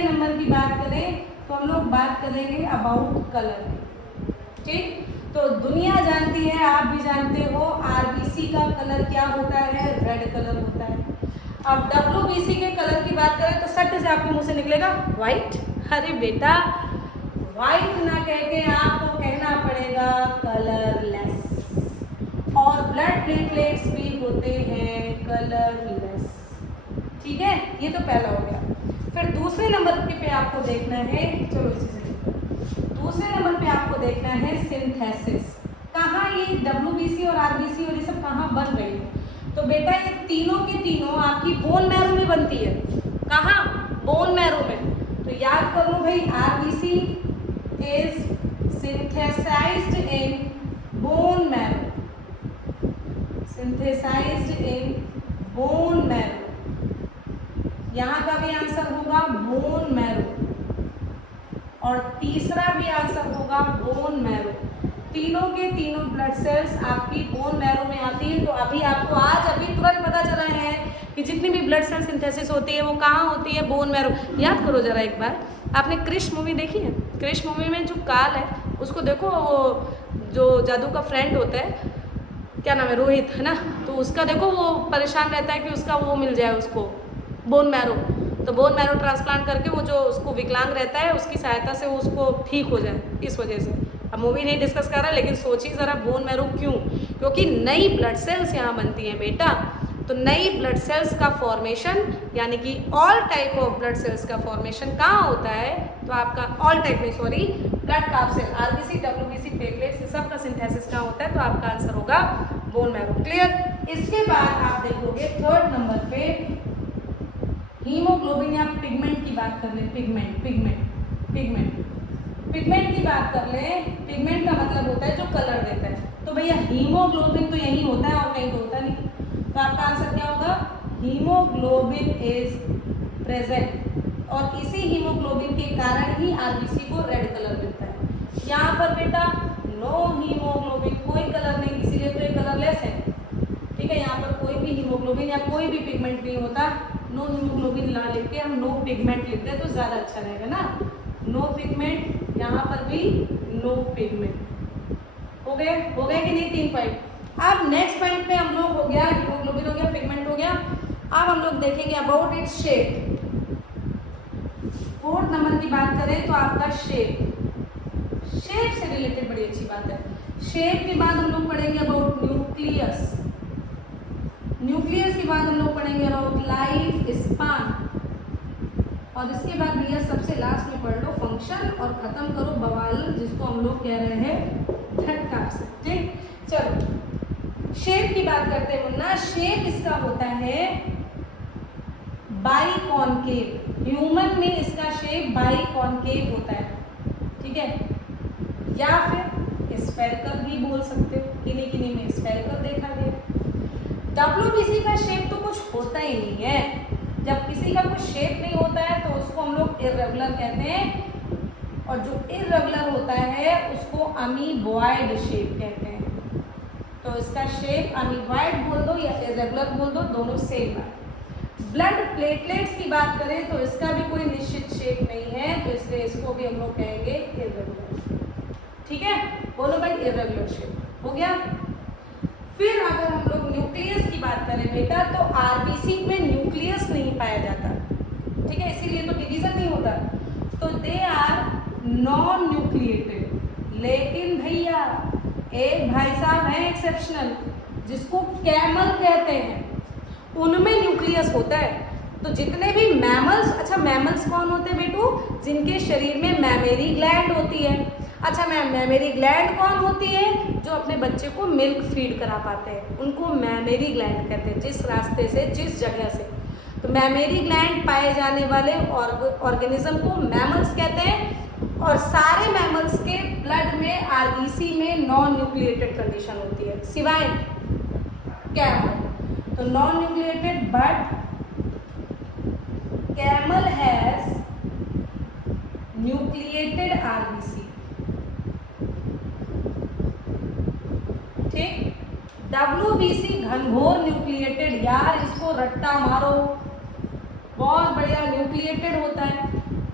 नंबर की बात करें तो हम लोग बात करेंगे अबाउट कलर की, ठीक। तो दुनिया जानती है, आप भी जानते हो, आरबीसी का कलर क्या होता है, रेड कलर होता है। अब डब्ल्यूबीसी के कलर की बात करें तो सट से आपके मुंह से निकलेगा व्हाइट। अरे बेटा व्हाइट ना कह के आपको कहना पड़ेगा कलरलेस। और ब्लड प्लेटलेट्स भी होते हैं कलरलेस, ठीक है। ये तो पहला हो गया। फिर दूसरे नंबर पे आपको देखना है, चलो इसी से दूसरे नंबर पे आपको देखना है सिंथेसिस। कहाँ ये डब्ल्यूबीसी और आरबीसी और ये सब कहाँ बन रही है। तो बेटा ये तीनों के तीनों आपकी बोन मैरो में बनती है। कहाँ? बोन मैरो में। तो याद कर लो भाई, RBC is synthesised in bone marrow, synthesised in bone marrow. यहाँ का भी आंसर होगा बोन मैरो, और तीसरा भी आंसर होगा बोन मैरो। तीनों के तीनों ब्लड सेल्स आपकी बोन मैरो में आती है। तो अभी आपको अभी तुरंत पता चला है कि जितनी भी ब्लड सेल सिंथेसिस होती है वो कहाँ होती है, बोन मैरो। याद करो जरा एक बार, आपने क्रिश मूवी देखी है? क्रिश मूवी में जो काल है उसको देखो, वो जो जादू का फ्रेंड होता है, क्या नाम है, रोहित है ना, तो उसका देखो वो परेशान रहता है कि उसका वो मिल जाए उसको बोन मैरो। तो बोन मैरो ट्रांसप्लांट करके वो जो उसको विकलांग रहता है उसकी सहायता से वो उसको ठीक हो जाए, इस वजह से। अब मूवी नहीं डिस्कस कर रहा, लेकिन सोचिए ज़रा बोन मैरो क्यों? क्योंकि नई ब्लड सेल्स यहाँ बनती हैं बेटा। तो नई ब्लड सेल्स का फॉर्मेशन, यानी कि all type of blood cells का फॉर्मेशन कहाँ होता है? तो आपका ऑल टाइप में, sorry, blood corpuscle, RBC, WBC, platelets, सब का सिंथेसिस कहाँ होता है? तो आपका आंसर होगा बोन मैरो। क्लियर? इसके बाद आप देखोगे थर्ड नंबर पे हीमोग्लोबिन या पिगमेंट की बात कर ले। पिगमेंट की बात कर ले। पिगमेंट का मतलब होता है जो कलर देता है। तो भैया हीमोग्लोबिन तो यही होता है और कहीं तो होता नहीं। तो आपका आंसर क्या होगा? हीमोग्लोबिन इज प्रेजेंट, और इसी हीमोग्लोबिन के कारण ही आरबीसी को रेड कलर मिलता है। यहाँ पर बेटा नो हीमोग्लोबिन, कोई कलर नहीं, इसीलिए तो ये कलरलेस है, ठीक है। यहाँ पर कोई भी हीमोग्लोबिन या कोई भी पिगमेंट नहीं होता। नो हीमोग्लोबिन ला लेके हम नो पिगमेंट लिखते हैं तो ज़्यादा अच्छा रहेगा ना। नो पिगमेंट, यहाँ पर भी नो पिगमेंट। हो गए कि नहीं? 3 पॉइंट। अब नेक्स्ट पॉइंट पे हम लोग हो गया, हीमोग्लोबिन हो गया, पिगमेंट हो गया। अब हम लोग देखेंगे about its shape. Fourth number की बात करें तो आपका शेप से रिलेटेड बड़ी अच्छी बात है। शेप के बाद हम लोग पढ़ेंगे अबाउट न्यूक्लियस। न्यूक्लियस के बाद हम लोग पढ़ेंगे अबाउट लाइफ स्पान, और इसके बाद भैया सबसे लास्ट में पढ़ लो फंक्शन, और खत्म करो बवाल, जिसको हम लोग कह रहे हैं झटका से, ठीक। चलो शेप की बात करते हैं मुन्ना। शेप इसका होता है बाइकॉनकेव। ह्यूमन में इसका शेप बाइकॉनकेव होता है, ठीक है, या फिर स्फेरिकल भी बोल सकते हो। किन्हीं में स्फेरिकल देखा गया। डब्ल्यूबीसी का शेप तो कुछ होता ही नहीं है। जब किसी का कुछ शेप नहीं होता है तो उसको हम लोग इर्रेगुलर कहते हैं, और जो इर्रेगुलर होता है उसको अमीबॉइड शेप कहते हैं। तो इसका शेप अमीबॉइड बोल दो या इर्रेगुलर बोल दो, दोनों सेम बात। ब्लड प्लेटलेट्स की बात करें तो इसका भी कोई निश्चित शेप नहीं है, तो इसलिए इसको भी हम लोग कहेंगे इर्रेगुलर, ठीक है। बोलो भाई इर्रेगुलर शेप हो गया। फिर अगर हम लोग न्यूक्लियस की बात करें बेटा, तो आरबीसी में न्यूक्लियस नहीं पाया जाता, ठीक है, इसीलिए तो डिवीजन नहीं होता। तो दे आर नॉन न्यूक्लिएटेड। लेकिन भैया एक भाई साहब हैं एक्सेप्शनल, जिसको कैमल कहते हैं, उनमें न्यूक्लियस होता है। तो जितने भी मैमल्स, अच्छा मैमल्स कौन होते हैं बेटू? जिनके शरीर में मैमेरी ग्लैंड होती है। अच्छा मैम, मैमेरी ग्लैंड कौन होती है? जो अपने बच्चे को मिल्क फीड करा पाते हैं उनको मैमेरी ग्लैंड कहते हैं, जिस रास्ते से, जिस जगह से। तो मैमेरी ग्लैंड पाए जाने वाले ऑर्गेनिज्म को मैमल्स कहते हैं। और सारे मैमल्स के ब्लड में, आरबीसी में नॉन न्यूक्लिएटेड कंडीशन होती है, सिवाय कैमल। तो non nucleated, but camel has nucleated RBC. ठीक। WBC घनघोर न्यूक्लिएटेड, यार इसको रट्टा मारो, बहुत बढ़िया न्यूक्लिएटेड होता है।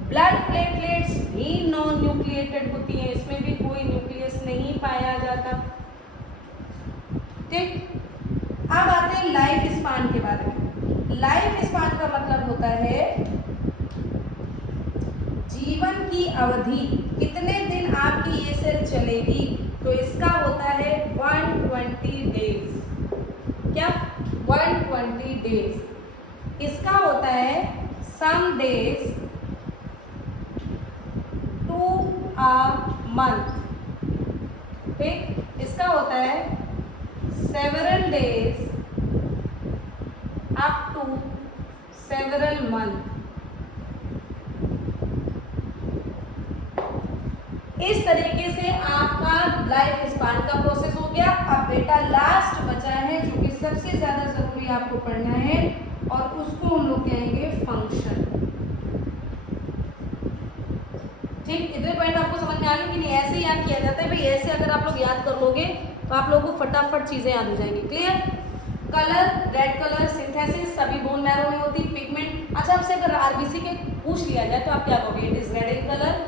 ब्लड प्लेटलेट्स भी नॉन न्यूक्लिएटेड होती है, इसमें भी कोई न्यूक्लियस नहीं पाया जाता। ठीक। अब आते हैं लाइफ स्पान के बारे में। लाइफ स्पान का मतलब होता है जीवन की अवधि, कितने दिन आपकी ये सेल चलेगी। तो इसका होता है 120 डेज। क्या? 120 डेज। इसका होता है some days to a month. ठीक। इसका होता है several days up to several months। इस तरीके से आपका लाइफ स्पान का प्रोसेस हो गया। अब बेटा लास्ट बचा है जो कि सबसे ज्यादा जरूरी आपको पढ़ना है, और उसको हम लोग कहेंगे फंक्शन। ठीक। इतने पॉइंट आपको समझ में आ गए कि नहीं? ऐसे याद किया जाता है भाई, ऐसे अगर आप लोग याद कर लोगे तो आप लोगों को फटाफट चीजें याद हो जाएंगी। Clear? Colour, red colour synthesis सभी बोन मैरो में होती। पिगमेंट, अच्छा आपसे अगर आरबीसी के पूछ लिया जाए तो आप क्या कहोगे? It is red in colour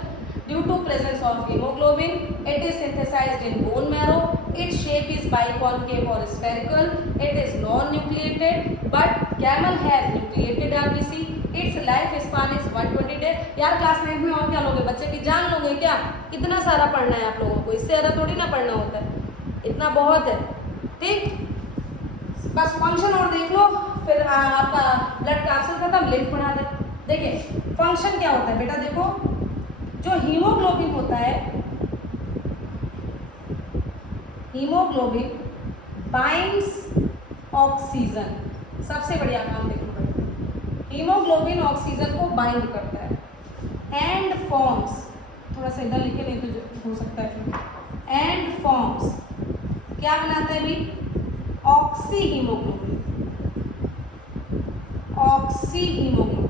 due to presence of hemoglobin, it is synthesized in bone marrow, its shape is biconcave or spherical, it is non-nucleated, but camel has nucleated RBC, its life span is 120 days। यार class 9 में और क्या लोगे? बच्चे की जान लोगे क्या? इतना सारा पढ़ना है आप लोगों को, इससे ज़्यादा थोड़ी ना पढ़ना होता है, इतना बहुत है। ठीक। बस फंक्शन और देख लो, फिर आपका ब्लड कैप्सूल खत्म, लिंक पढ़ा दे। देखिए फंक्शन क्या होता है बेटा, देखो जो हीमोग्लोबिन होता है, हीमोग्लोबिन बाइंड्स ऑक्सीजन। सबसे बढ़िया काम देखो, हीमोग्लोबिन ऑक्सीजन को बाइंड करता है एंड फॉर्म्स, थोड़ा सा इधर लिखे नहीं तो हो सकता है फिर, एंड फॉर्म्स क्या बनाता है भी? Oxy haemoglobin. Oxy haemoglobin,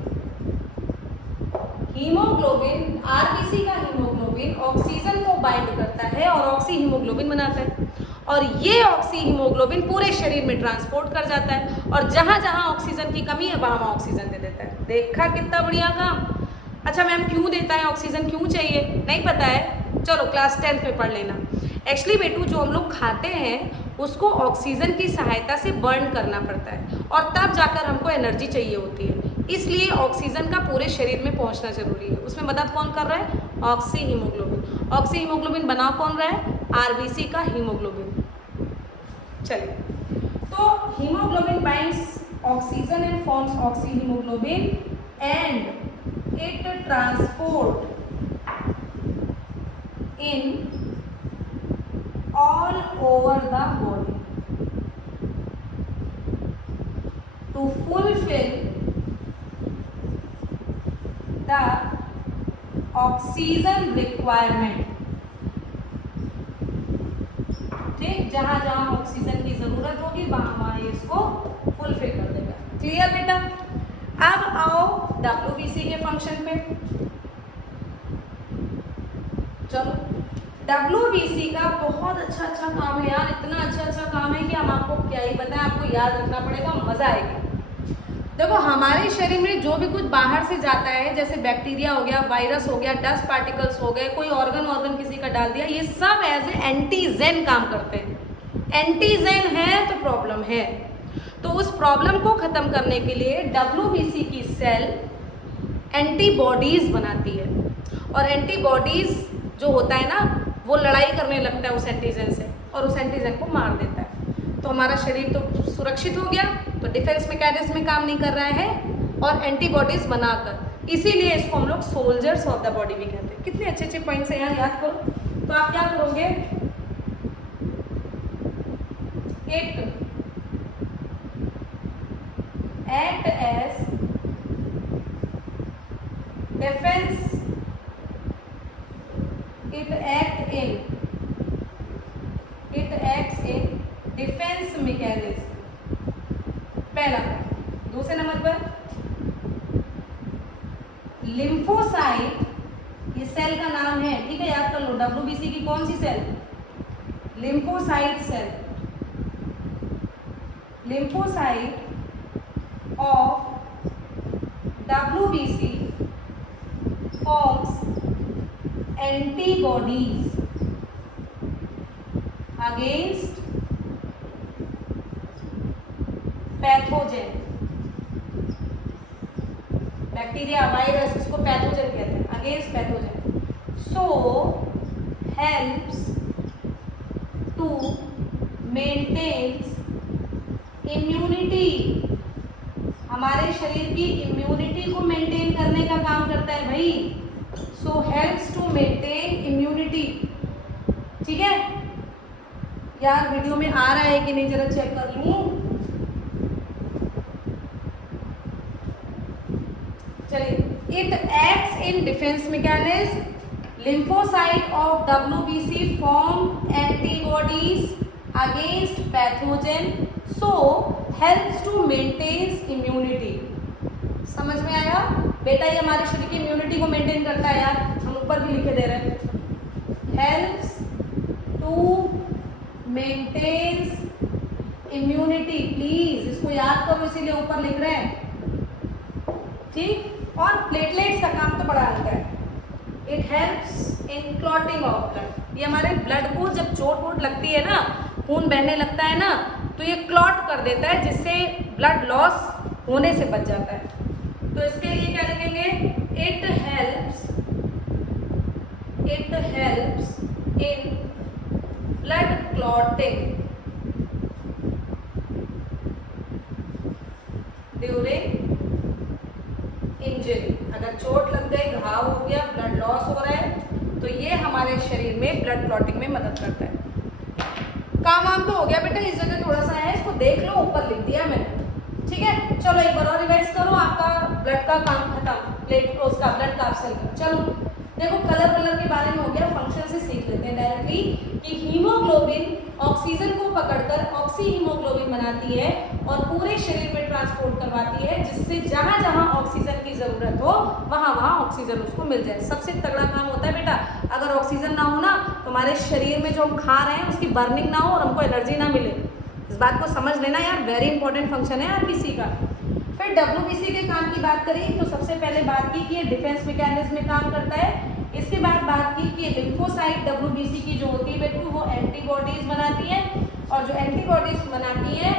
haemoglobin, RBC का हीमोग्लोबिन ऑक्सीजन को बाइंड करता है और ऑक्सी हीमोग्लोबिन बनाता है, और ये ऑक्सी हीमोग्लोबिन पूरे शरीर में ट्रांसपोर्ट कर जाता है, और जहां जहां ऑक्सीजन की कमी है वहां ऑक्सीजन दे देता है। देखा कितना बढ़िया काम। अच्छा मैम क्यों देता है ऑक्सीजन, क्यों चाहिए? नहीं पता है? चलो क्लास 10th में पढ़ लेना। एक्चुअली बेटू जो हम लोग खाते हैं उसको ऑक्सीजन की सहायता से बर्न करना पड़ता है, और तब जाकर हमको एनर्जी चाहिए होती है, इसलिए ऑक्सीजन का पूरे शरीर में पहुंचना जरूरी है। उसमें मदद कौन कर रहा है? Oxy haemoglobin. ऑक्सी हीमोग्लोबिन बना कौन रहा है? आरबीसी का हीमोग्लोबिन। चलिए, तो haemoglobin binds oxygen and forms oxy haemoglobin and it transport in all over the body to fulfill the oxygen requirement। ठीक, जहां जहां ऑक्सीजन की जरूरत होगी वहां वहां ये इसको फुलफिल कर देगा। क्लियर बेटा? अब आओ WBC के फंक्शन पे। चलो, WBC का बहुत अच्छा काम है यार, इतना अच्छा काम है कि हम आपको क्या ही बताएं, आपको याद रखना पड़ेगा, मजा आएगा। देखो हमारे शरीर में जो भी कुछ बाहर से जाता है, जैसे बैक्टीरिया हो गया, वायरस हो गया, डस्ट पार्टिकल्स हो गए, कोई ऑर्गन किसी का डाल दिया, ये सब एज ए एंटीजेन काम करते हैं। एंटीजेन है तो प्रॉब्लम है, तो उस प्रॉब्लम को खत्म करने के लिए WBC की सेल एंटीबॉडीज बनाती है, और एंटीबॉडीज जो होता है ना वो लड़ाई करने लगता है उस एंटीजन से, और उस एंटीजन को मार देता है। तो हमारा शरीर तो सुरक्षित हो गया, तो डिफेंस मैकेनिज्म में काम नहीं कर रहा है, और एंटीबॉडीज बनाकर, इसीलिए इसको हम लोग सोल्जर्स ऑफ द बॉडी भी कहते हैं। कितने अच्छे पॉइंट्स हैं यार, याद करो। तो आप क्या करोगे, it act as defence, it acts in defence mechanism, पहला। दूसरे नंबर पर लिम्फोसाइट, ये सेल का नाम है, ठीक है, याद कर लो। WBC की कौन सी cell, lymphocyte cell. Lymphocyte of WBC forms antibodies against pathogen, bacteria, virus, इसको पैथोजेन कहते हैं, against pathogen. So helps to maintains immunity, हमारे शरीर की इम्यूनिटी को मेंटेन करने का काम करता है भाई। सो हेल्प्स टू मेंटेन इम्यूनिटी, ठीक है यार। वीडियो में आ रहा है कि नहीं जरा चेक कर लूं। चलिए, it acts in defence mechanism, lymphocyte of WBC form antibodies against pathogen, so helps to maintain immunity। समझ में आया बेटा, ये हमारे शरीर की इम्यूनिटी को मेंटेन करता है यार, हम ऊपर भी लिखे दे रहे हैं, helps to maintain immunity. Please इसको याद करो, इसीलिए ऊपर लिख रहे हैं, ठीक। और प्लेटलेट्स का काम तो बड़ा हल्का है। It helps in clotting of blood, ये हमारे ब्लड को जब चोट वोट लगती है ना, खून बहने लगता है ना, तो ये क्लॉट कर देता है, जिससे ब्लड लॉस होने से बच जाता है। तो इसके लिए क्या लिखेंगे, it helps in blood clotting during injury. अगर चोट लग गई, घाव हो गया, ब्लड लॉस हो रहा है, तो ये हमारे शरीर में ब्लड क्लॉटिंग में मदद करता है। काम वाम तो हो गया बेटा, इस जगह थोड़ा सा है, इसको देख लो, ऊपर लिख दिया मैंने, ठीक है। चलो एक बार और रिवाइज करो, आपका ब्लड का काम खत्म, प्लेट उसका ब्लड कैप्सूल का। चलो देखो, कलर के बारे में हो गया, फंक्शन से सीख लेते हैं डायरेक्टली कि हीमोग्लोबिन ऑक्सीजन को पकड़कर ऑक्सी हीमोग्लोबिन बनाती है और पूरे शरीर में ट्रांसपोर्ट करवाती है, जिससे जहां जहां ऑक्सीजन की जरूरत हो वहां वहां ऑक्सीजन उसको मिल जाए। सबसे तगड़ा काम होता है बेटा, अगर ऑक्सीजन ना हो ना, तो हमारे शरीर में जो हम खा रहे हैं उसकी बर्निंग ना हो और हमको एनर्जी ना मिले। इस बात को समझ लेना यार, वेरी इंपॉर्टेंट फंक्शन है आरबीसी का। फिर WBC के काम की बात करें तो सबसे पहले बात की कि ये डिफेंस मैकेनिज्म में काम करता है। इसके बाद बात की कि लिम्फोसाइट WBC की जो होती है बेटू, वो एंटीबॉडीज बनाती है, और जो एंटीबॉडीज बनाती है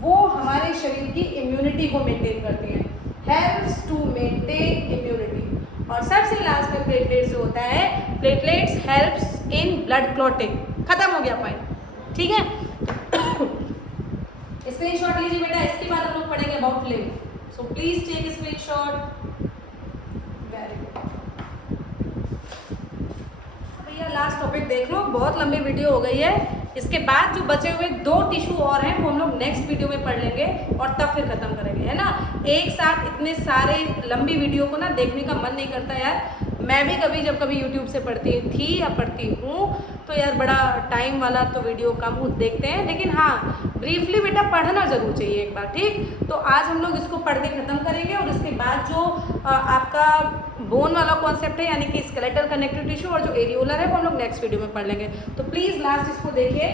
वो हमारे शरीर की इम्यूनिटी को मेंटेन करती है, हेल्प्स टू मेंटेन इम्यूनिटी। और सबसे लास्ट में प्लेटलेट्स जो होता है, platelets helps in blood clotting. खत्म हो गया पॉइंट, ठीक है। स्क्रीनशॉट लीजिए बेटा, इसके बाद हम लोग पढ़ेंगे about lymph, so please take screenshot. Very good भैया, लास्ट टॉपिक देख लो, बहुत लंबी वीडियो हो गई है। इसके बाद जो बचे हुए 2 टिश्यू और हैं वो हम लोग नेक्स्ट वीडियो में पढ़ लेंगे और तब फिर खत्म करेंगे, है ना। एक साथ इतने सारे लंबी वीडियो को ना देखने का मन नहीं करता यार। मैं भी कभी जब कभी यूट्यूब से पढ़ती थी या पढ़ती हूँ तो यार बड़ा टाइम वाला तो वीडियो कम देखते हैं, लेकिन हाँ ब्रीफली बेटा पढ़ना जरूर चाहिए एक बार, ठीक। तो आज हम लोग इसको पढ़ के खत्म करेंगे और इसके बाद जो आपका बोन वाला कॉन्सेप्ट है, यानी कि स्केलेटल कनेक्टिव टिश्यू और जो एरियोलर है, वो हम लोग नेक्स्ट वीडियो में पढ़ लेंगे। तो प्लीज़ लास्ट इसको देखिए।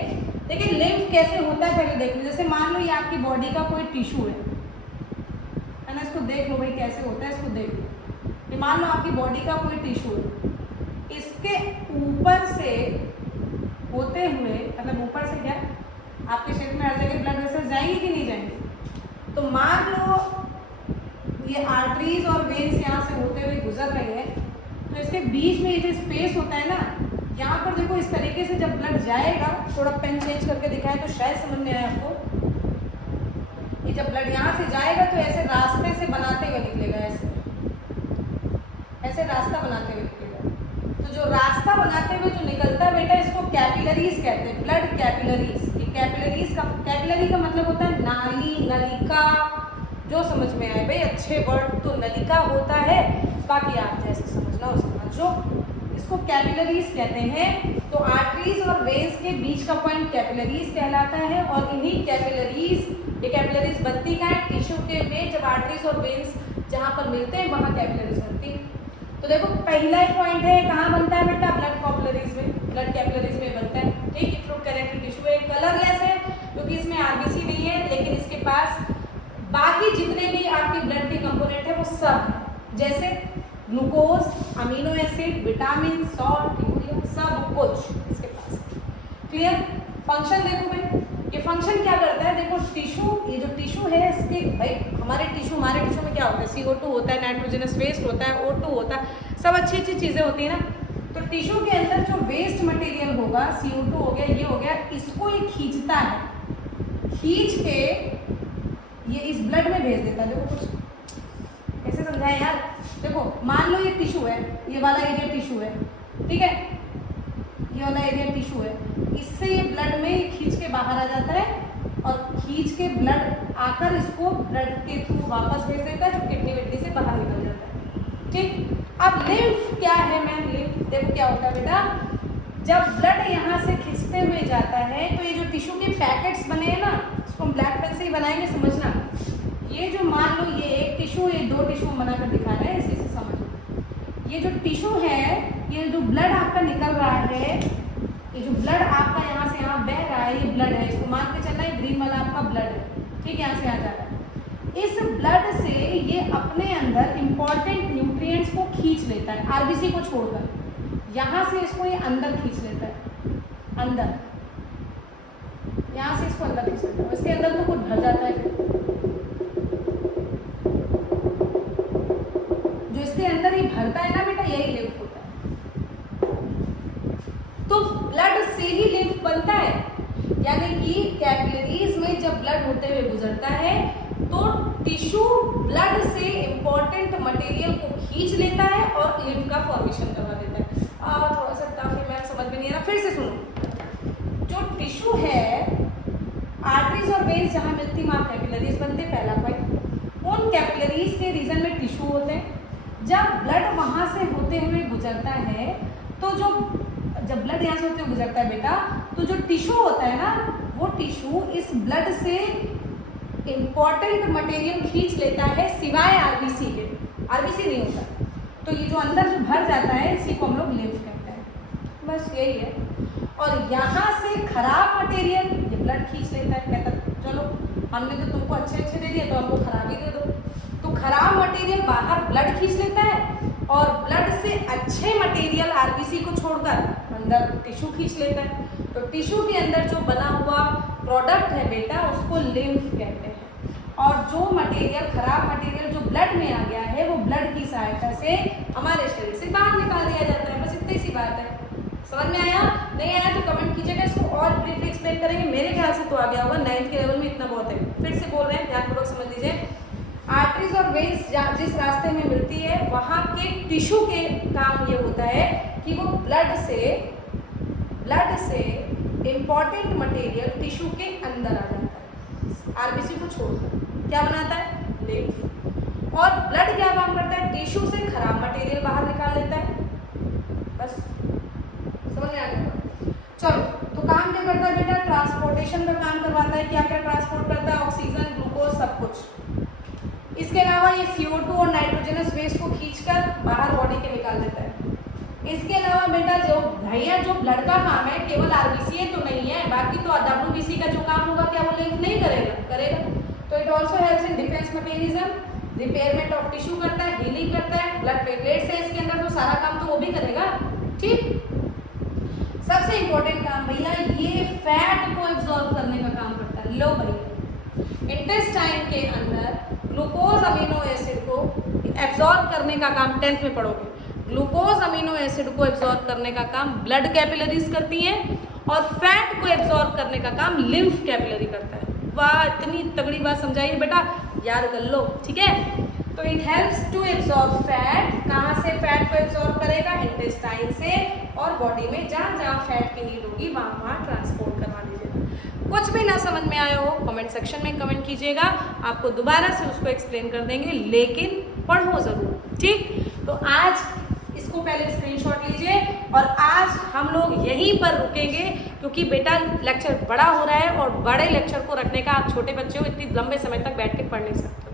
देखिए लिम्फ कैसे होता है पहले देख लो। जैसे मान लो ये आपकी बॉडी का कोई टिश्यू है ना, इसको देख लो भाई कैसे होता है, इसको देख लो। ये मान लो आपकी बॉडी का कोई टिश्यू है, इसके ऊपर से होते हुए, मतलब ऊपर से क्या, आपके शरीर में हर जगह ब्लड वेसल्स जाएंगे कि नहीं जाएंगे। तो मान लो ये आर्टरीज और वेन्स यहाँ से होते हुए गुजर रहे हैं, तो इसके बीच में ये जो स्पेस होता है ना, यहाँ पर देखो इस तरीके से जब ब्लड जाएगा, थोड़ा पेन चेंज करके दिखाएं तो शायद समझ में आए आपको। ये जब ब्लड यहाँ से जाएगा तो ऐसे रास्ते से बनाते हुए निकलेगा, ऐसे रास्ता बनाते हुए निकलेगा। तो जो रास्ता बनाते हुए जो निकलता है बेटा, इसको कैपिलरीज कहते हैं, ब्लड कैपिलरीज। ये कैपिलरी का मतलब होता है नाली, नलिका, जो समझ में आए भाई, अच्छे वर्ड। तो नलिका होता है, बाकी आप जैसे समझना हो समझो, इसको कैपिलरीज कहते हैं। तो आर्टरीज और वेन्स के बीच का पॉइंट कैपिलरीज कहलाता है। और इन्हीं कैपिलरीज, ये कैपिलरीज बनती का है टिश्यू के में, जब आर्टरीज और वेन्स जहाँ पर मिलते हैं वहाँ कैपिलरीज बनती है। तो देखो पहला ही पॉइंट है, कहाँ बनता है बेटा, ब्लड कैपिलरीज में, ब्लड कैपिलरीज में बनता है। ठीक, इफ्लूड कनेक्टिव टिश्यू है, कलरलेस है क्योंकि इसमें आरबीसी नहीं है, लेकिन इसके पास बाकी जितने भी आपके ब्लड के कंपोनेंट है वो सब है, जैसे glucose, amino acid, vitamin, salt, urea, सब कुछ इसके पास। क्लियर। फंक्शन देखो भाई, ये फंक्शन क्या करता है, देखो टिश्यू, ये जो टिश्यू है इसके भाई, हमारे टिश्यू में क्या होता है, CO2 होता है, नाइट्रोजनस वेस्ट होता है, O2 होता है, सब अच्छी अच्छी चीज़ें होती है ना। तो टिश्यू के अंदर जो वेस्ट मटेरियल होगा, CO2 हो गया, ये हो गया, इसको ये खींचता है, खींच के ये इस ब्लड में भेज देता है। देखो कुछ कैसे समझाएं यार, देखो मान लो ये टिश्यू है, ये वाला एरिया टिश्यू है, ठीक है, ये वाला एरिया टिश्यू है, इससे ये ब्लड में खींच के बाहर आ जाता है और खींच के ब्लड आकर इसको ब्लड के थ्रू वापस भेज देता है, जो किडनी विडनी से बाहर निकल जाता है। ठीक। अब लिम्फ क्या है मैम, लिम्फ देखो क्या होता है बेटा, जब ब्लड यहाँ से खींचते हुए जाता है तो ये जो टिश्यू के पैकेट्स बने हैं ना, इसको हम ब्लैक पेन से ही बनाएंगे, समझना। ये जो मान लो ये एक टिश्यू, ये दो टिश्यू बनाकर दिखा रहे हैं, इसी से समझो। ये जो टिश्यू है, ये जो ब्लड आपका निकल रहा है, ये जो ब्लड आपका यहाँ से यहाँ बह रहा है, ये ब्लड है, इसको मान के चलना है ग्रीन वाला आपका ब्लड है, ठीक है, यहाँ से यहाँ जा रहा है। इस ब्लड से ये अपने अंदर इंपॉर्टेंट न्यूट्रिएंट्स को खींच लेता है, आरबीसी को छोड़कर, यहाँ से इसको ये अंदर खींच लेता है, अंदर, यहाँ से इसको अंदर खींच लेता है, इसके अंदर तो कुछ भर जाता है, जो इसके अंदर ही भरता है ना बेटा, यही लिम्फ होता है। तो ब्लड से ही लिम्फ बनता है, यानी कि कैपिलरीज में जब ब्लड होते हुए गुजरता है तो टिश्यू ब्लड से इंपॉर्टेंट मटेरियल को खींच लेता है और लिम्फ का फॉर्मेशन करवा देता है। थोड़ा सा टफ है मैम, समझ में नहीं आ रहा, फिर से सुनो। जो टिश्यू है, आर्टरीज और वेन्स जहाँ मिलती वहाँ कैपिलरीज बनते, पहला पॉइंट। उन कैपिलरीज के रीजन में टिश्यू होते हैं। जब ब्लड वहाँ से होते हुए गुजरता है तो जब ब्लड यहाँ से होते हुए गुजरता है बेटा, तो जो टिश्यू होता है ना, वो टिश्यू इस ब्लड से इंपॉर्टेंट मटेरियल खींच लेता है, सिवाय आरबीसी के। आरबीसी नहीं होता, तो ये जो अंदर जो भर जाता है, इसी को हम लोग लिम्फ कहते हैं। बस यही है। और यहाँ से खराब मटेरियल ये ब्लड खींच लेता है, कहता चलो हमने तो तुमको अच्छे अच्छे दे दिए, तो हमको खराब ही दे दो। तो खराब मटेरियल बाहर ब्लड खींच लेता है और ब्लड से अच्छे मटेरियल आरबीसी को छोड़कर अंदर टिश्यू खींच लेता है। तो टिश्यू के अंदर जो बना हुआ प्रोडक्ट है बेटा, उसको लिम्फ कहते हैं। और जो मटेरियल, खराब मटेरियल जो ब्लड में आ गया है, वो ब्लड की सहायता से हमारे शरीर से बाहर निकाल दिया जाता है। बस इतनी सी बात है। समझ में आया? नहीं आया तो कमेंट कीजिएगा, इसको और ब्रीफली एक्सप्लेन करेंगे। मेरे ख्याल से तो आ गया होगा, 9th के लेवल में इतना बहुत है। फिर से बोल रहे हैं, ध्यानपूर्वक समझ लीजिए। आर्टरीज और वेन्स जिस रास्ते में मिलती है, वहाँ के टिश्यू के काम ये होता है कि वो ब्लड से इम्पॉर्टेंट मटेरियल टिश्यू के अंदर आ जाता है, आरबीसी को छोड़कर। क्या बनाता है? लिम्फ। और ब्लड क्या काम करता है? टिश्यू से खराब मटेरियल बाहर निकाल लेता है। बस समझ में आ गया? चलो, तो काम क्या करता है बेटा? ट्रांसपोर्टेशन का काम करवाता है। क्या क्या ट्रांसपोर्ट करता है? ऑक्सीजन, ग्लूकोज, सब कुछ। इसके अलावा ये CO2 और नाइट्रोजनस वेस्ट को खींचकर बाहर बॉडी के निकाल देता है। इसके अलावा बेटा जो भैया जो ब्लड का काम है, केवल आरबीसी तो नहीं है, बाकी तो WBC का जो काम होगा, क्या वो लिंक नहीं करेगा? करेगा। तो it also helps in defence mechanism, repayment of tissue करता है, हीलिंग करता है, ब्लड प्लेटलेट्स है इसके अंदर, तो सारा काम तो वो भी करेगा। ठीक। सबसे इंपॉर्टेंट काम भैया, ये फैट को एब्जॉर्ब करने का काम करता है। लो भैया, इंटेस्टाइन के अंदर ग्लूकोज अमीनो एसिड को एब्जॉर्ब करने का काम 10th में पढ़ोगे। ग्लूकोज अमीनो एसिड को एब्जॉर्ब करने का काम ब्लड कैपिलरीज करती हैं और फैट को एब्जॉर्ब करने का काम लिम्फ कैपिलरी करता है। वाह, इतनी तगड़ी बात समझाइए बेटा, याद कर लो। ठीक है, तो it helps to absorb fat. कहाँ से फैट को एब्जॉर्ब करेगा? इंटेस्टाइन से, और बॉडी में जहाँ जहाँ फैट की नीड होगी वहाँ वहाँ ट्रांसपोर्ट करवा दीजिएगा। कुछ भी ना समझ में आया हो कमेंट सेक्शन में कमेंट कीजिएगा, आपको दोबारा से उसको एक्सप्लेन कर देंगे, लेकिन पढ़ो ज़रूर, ठीक। तो आज इसको पहले स्क्रीनशॉट लीजिए, और आज हम लोग यहीं पर रुकेंगे क्योंकि बेटा लेक्चर बड़ा हो रहा है, और बड़े लेक्चर को रखने का, आप छोटे बच्चे हो, इतनी लंबे समय तक बैठ के पढ़ नहीं सकते।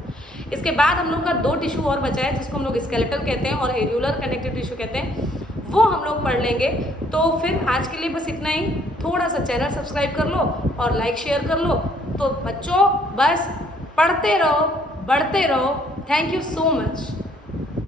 इसके बाद हम लोग का 2 टिश्यू और बचा है जिसको हम लोग स्केलेटल कहते हैं और एरियुलर कनेक्टिव टिश्यू कहते हैं, वो हम लोग पढ़ लेंगे। तो फिर आज के लिए बस इतना ही। थोड़ा सा चैनल सब्सक्राइब कर लो और लाइक शेयर कर लो। तो बच्चों बस पढ़ते रहो, बढ़ते रहो। Thank you so much.